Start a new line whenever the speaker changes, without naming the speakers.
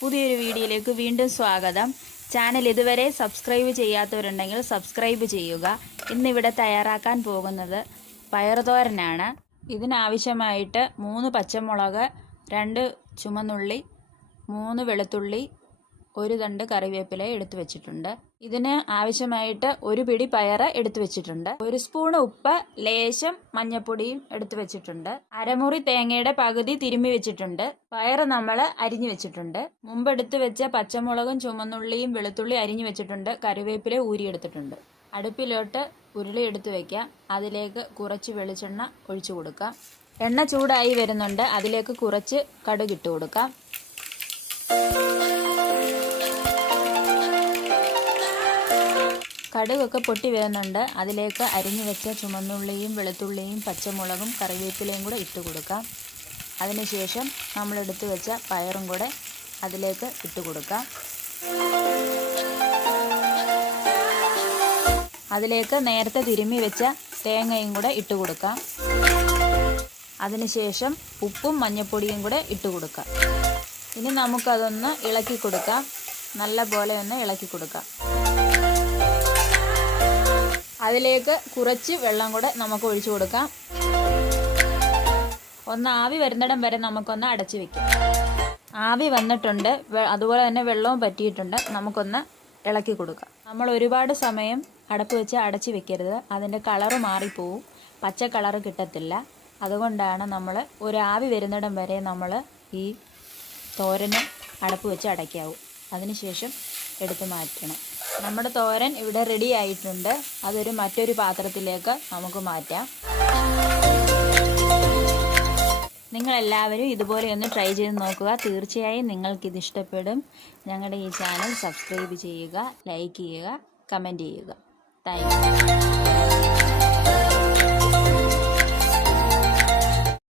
പുതിയൊരു വീഡിയോയിലേക്ക് വീണ്ടും സ്വാഗതം. ചാനൽ ഇതുവരെ സബ്സ്ക്രൈബ് ചെയ്യാത്തവരുണ്ടെങ്കിൽ സബ്സ്ക്രൈബ് ചെയ്യുക. ഇന്നിവിടെ തയ്യാറാക്കാൻ പോകുന്നത് പയറുതോരനാണ്. ഇതിനാവശ്യമായിട്ട് മൂന്ന് പച്ചമുളക് രണ്ട് ചുമന്നുള്ളി മൂന്ന് വെളുത്തുള്ളി ഒരു തണ്ട് കറിവേപ്പില എടുത്തു വെച്ചിട്ടുണ്ട്. ഇതിന് ആവശ്യമായിട്ട് ഒരു പിടി പയറ് എടുത്തു വെച്ചിട്ടുണ്ട്. ഒരു സ്പൂൺ ഉപ്പ് ലേശം മഞ്ഞപ്പൊടിയും എടുത്തു വെച്ചിട്ടുണ്ട്. അരമുറി തേങ്ങയുടെ പകുതി തിരുമ്മി വെച്ചിട്ടുണ്ട്. പയറ് നമ്മൾ അരിഞ്ഞു വെച്ചിട്ടുണ്ട്. മുമ്പ് എടുത്തു വെച്ച പച്ചമുളകും ചുമന്നുള്ളിയും വെളുത്തുള്ളി അരിഞ്ഞു വെച്ചിട്ടുണ്ട്. കറിവേപ്പില ഊരിയെടുത്തിട്ടുണ്ട് അടുപ്പിലോട്ട് ഉരുളി എടുത്തു വെക്കാം. അതിലേക്ക് കുറച്ച് വെളിച്ചെണ്ണ ഒഴിച്ചു കൊടുക്കാം. എണ്ണ ചൂടായി വരുന്നുണ്ട്. അതിലേക്ക് കുറച്ച് കടുകിട്ട് കൊടുക്കാം. കടുകൊക്കെ പൊട്ടി വരുന്നുണ്ട്. അതിലേക്ക് അരിഞ്ഞു വെച്ച ചുമന്നുള്ളിയും വെളുത്തുള്ളിയും പച്ചമുളകും കറിവേപ്പിലയും കൂടെ ഇട്ട് കൊടുക്കാം. അതിനുശേഷം നമ്മൾ എടുത്തു വെച്ച പയറും കൂടെ അതിലേക്ക് ഇട്ട് കൊടുക്കാം. അതിലേക്ക് നേരത്തെ തിരുമ്മി വെച്ച തേങ്ങയും കൂടെ ഇട്ട് കൊടുക്കാം. അതിനുശേഷം ഉപ്പും മഞ്ഞൾപ്പൊടിയും കൂടെ ഇട്ട് കൊടുക്കാം. ഇനി നമുക്കതൊന്ന് ഇളക്കി കൊടുക്കാം. നല്ല പോലെ ഒന്ന് ഇളക്കി കൊടുക്കാം. അതിലേക്ക് കുറച്ച് വെള്ളം കൂടെ നമുക്ക് ഒഴിച്ചു കൊടുക്കാം. ഒന്ന് ആവി വരുന്നിടം വരെ നമുക്കൊന്ന് അടച്ചു വെക്കാം. ആവി വന്നിട്ടുണ്ട്. അതുപോലെ തന്നെ വെള്ളവും പറ്റിയിട്ടുണ്ട്. നമുക്കൊന്ന് ഇളക്കി കൊടുക്കാം. നമ്മൾ ഒരുപാട് സമയം അടപ്പ് വെച്ച് അടച്ചു വെക്കരുത്. അതിന്റെ കളറ് മാറിപ്പോവും. പച്ച കളറ് കിട്ടത്തില്ല. അതുകൊണ്ടാണ് നമ്മൾ ഒരു ആവി വരുന്നിടം വരെ നമ്മൾ ഈ തോരന് അടപ്പ് വെച്ച് അടയ്ക്കാവും. അതിനുശേഷം എടുത്ത് മാറ്റണം. നമ്മുടെ തോരൻ ഇവിടെ റെഡി ആയിട്ടുണ്ട്. അതൊരു മറ്റൊരു പാത്രത്തിലേക്ക് നമുക്ക് മാറ്റാം. നിങ്ങളെല്ലാവരും ഇതുപോലെ ഒന്ന് ട്രൈ ചെയ്ത് നോക്കുക. തീർച്ചയായും നിങ്ങൾക്കിത് ഇഷ്ടപ്പെടും. ഞങ്ങളുടെ ഈ ചാനൽ സബ്സ്ക്രൈബ് ചെയ്യുക ലൈക്ക് ചെയ്യുക കമന്റ് ചെയ്യുക. താങ്ക്